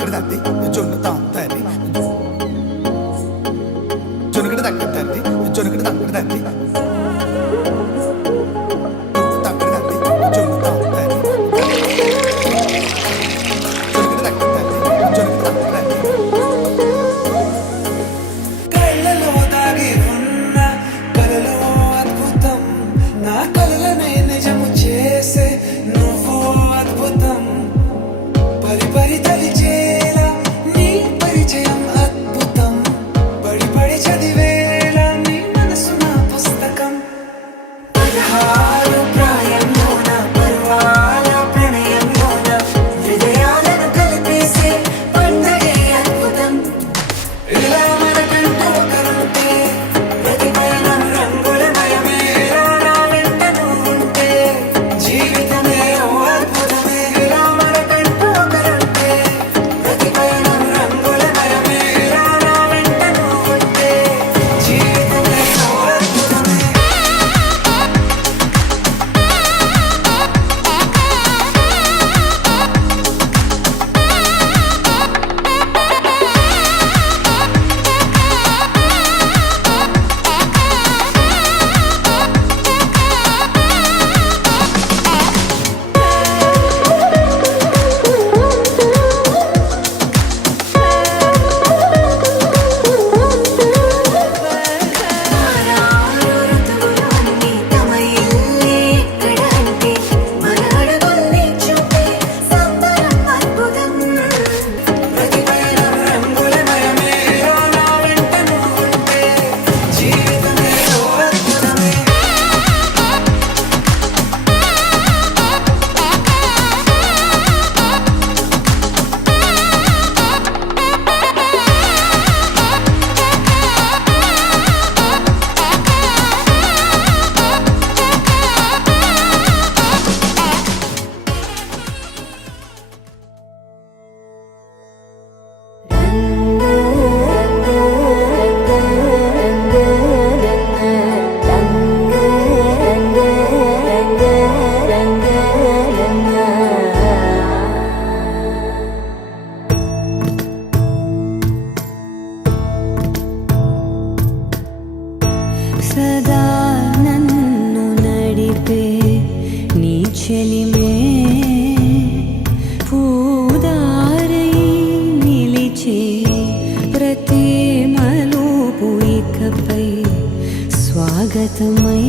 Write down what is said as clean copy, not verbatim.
తక్కడదండి జొన్ను తాంతని జొనుగడ తక్కడండి జొనుగడ తక్కడదండి తక్కడదండి జొన్ను తాంతని జొనుగడ తక్కడండి జొనుగడ తక్కడండి కళ్ళలో దాగి ఉన్న కలలో అద్భుతం నా కలలనే నిజము చేసే నువ్వు అద్భుతం పరి పరి తలిచేలా నీ పరిచయం అద్భుతం పడి పడి చదివేలా నీ మనసు నా పుస్తకం పదహారు ప్రాయంలోన పర్వాల ప్రణయంలోన హృదయాలను కలిపేసే పండగే అద్భుతం ఇలా మనకంటూ ఒకరుంటే ప్రతిపయనం రంగులమయమే నా వెంట నువ్వుంటే జీవితమే ఓ అద్భుతమే ఇలా మనకంటూ ఒకరుంటే ప్రతిపయనం రంగులమయమే నా వెంట నువ్వుంటే జీవితమే ఓ అద్భుతమే ప్రతిపయనం రంగులమయమే నా వెంట నువ్వుంటే జీవితమే ఓ అద్భుతమే సదా నన్ను నడిపే నీ చెలిమే పూదారై నిలిచే ప్రతి మలుపు ఇకపై స్వాగతమై